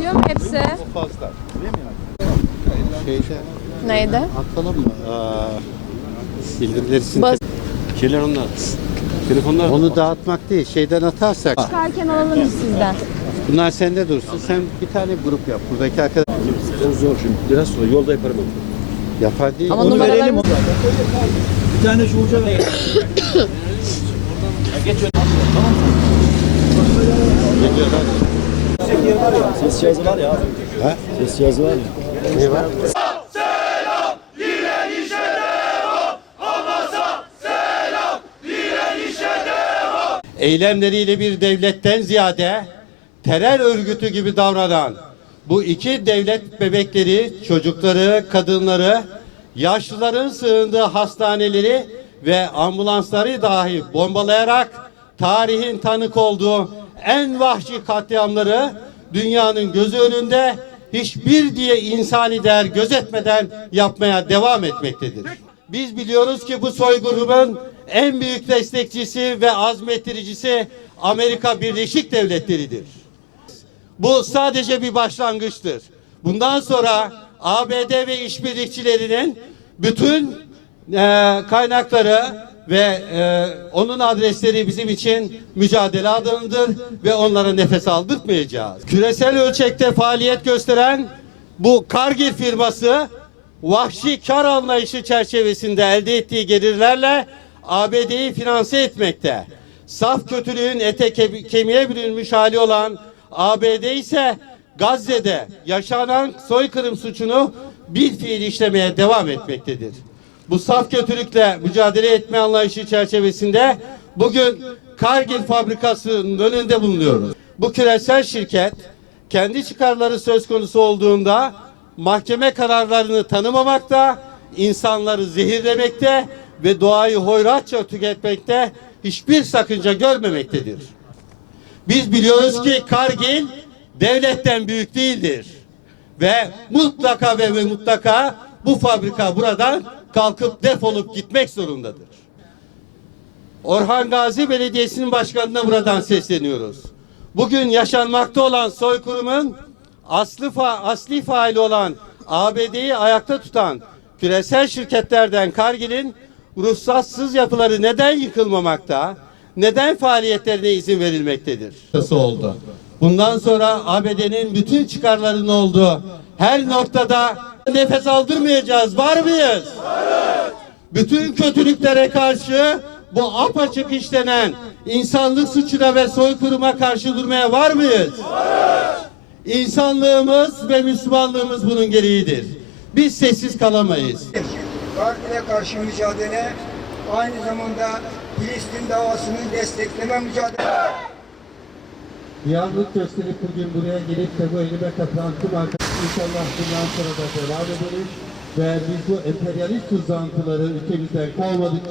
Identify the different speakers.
Speaker 1: Diyor mu hepsi?
Speaker 2: fazla. Şeyde
Speaker 1: Neydi?
Speaker 2: atalım mı? Aa,
Speaker 1: Bas-
Speaker 3: Şeyler onlar. Telefonlar.
Speaker 2: Onu dağıtmak değil, şeyden atarsak.
Speaker 1: Çıkarken alalım sizden.
Speaker 2: Bunlar sende dursun. Sen bir tane grup yap. Buradaki arkadaş
Speaker 3: O zor şimdi. Biraz sonra yolda yaparım onu.
Speaker 2: Yapar değil.
Speaker 1: Ama
Speaker 2: Onu
Speaker 1: numaralarımız...
Speaker 4: Bir tane şu uca ver. Ses cihazı var ya abi.
Speaker 2: Ha?
Speaker 4: Ses cihazı var ya.
Speaker 2: Ne var? Eylemleriyle bir devletten ziyade terör örgütü gibi davranan bu iki devlet bebekleri, çocukları, kadınları, yaşlıların sığındığı hastaneleri ve ambulansları dahi bombalayarak tarihin tanık olduğu en vahşi katliamları dünyanın gözü önünde hiçbir diye insani değer gözetmeden yapmaya devam etmektedir. Biz biliyoruz ki bu soykırımın en büyük destekçisi ve azmettiricisi Amerika Birleşik Devletleri'dir. Bu sadece bir başlangıçtır. Bundan sonra ABD ve işbirlikçilerinin bütün e, kaynakları ve e, onun adresleri bizim için mücadele alanıdır ve onlara nefes aldırtmayacağız. Küresel ölçekte faaliyet gösteren bu Kargil firması vahşi kar anlayışı çerçevesinde elde ettiği gelirlerle ABD'yi finanse etmekte. Saf kötülüğün ete ke- kemiğe bürünmüş hali olan ABD ise Gazze'de yaşanan soykırım suçunu bir fiil işlemeye devam etmektedir. Bu saf kötülükle mücadele etme anlayışı çerçevesinde bugün Kargil fabrikasının önünde bulunuyoruz. Bu küresel şirket kendi çıkarları söz konusu olduğunda mahkeme kararlarını tanımamakta, insanları zehirlemekte ve doğayı hoyratça tüketmekte hiçbir sakınca görmemektedir. Biz biliyoruz ki Kargil devletten büyük değildir. Ve mutlaka ve mutlaka bu fabrika buradan kalkıp defolup gitmek zorundadır. Orhan Gazi Belediyesi'nin başkanına buradan sesleniyoruz. Bugün yaşanmakta olan soykırımın aslı fa asli faili olan ABD'yi ayakta tutan küresel şirketlerden Kargil'in ruhsatsız yapıları neden yıkılmamakta? Neden faaliyetlerine izin verilmektedir? Nasıl oldu? Bundan sonra ABD'nin bütün çıkarlarının olduğu her noktada nefes aldırmayacağız. Var mıyız? bütün kötülüklere karşı bu apaçık işlenen insanlık suçuna ve soykırıma karşı durmaya var mıyız? İnsanlığımız ve Müslümanlığımız bunun gereğidir. Biz sessiz kalamayız.
Speaker 5: Kargil'e karşı mücadele aynı zamanda Filistin davasını destekleme mücadele.
Speaker 2: Diyarlık gösterip bugün buraya gelip de bu elime kapılan tüm arkadaşlar inşallah bundan sonra da devam ederiz. Ve biz bu emperyalist uzantıları ülkemizden kovmadıkça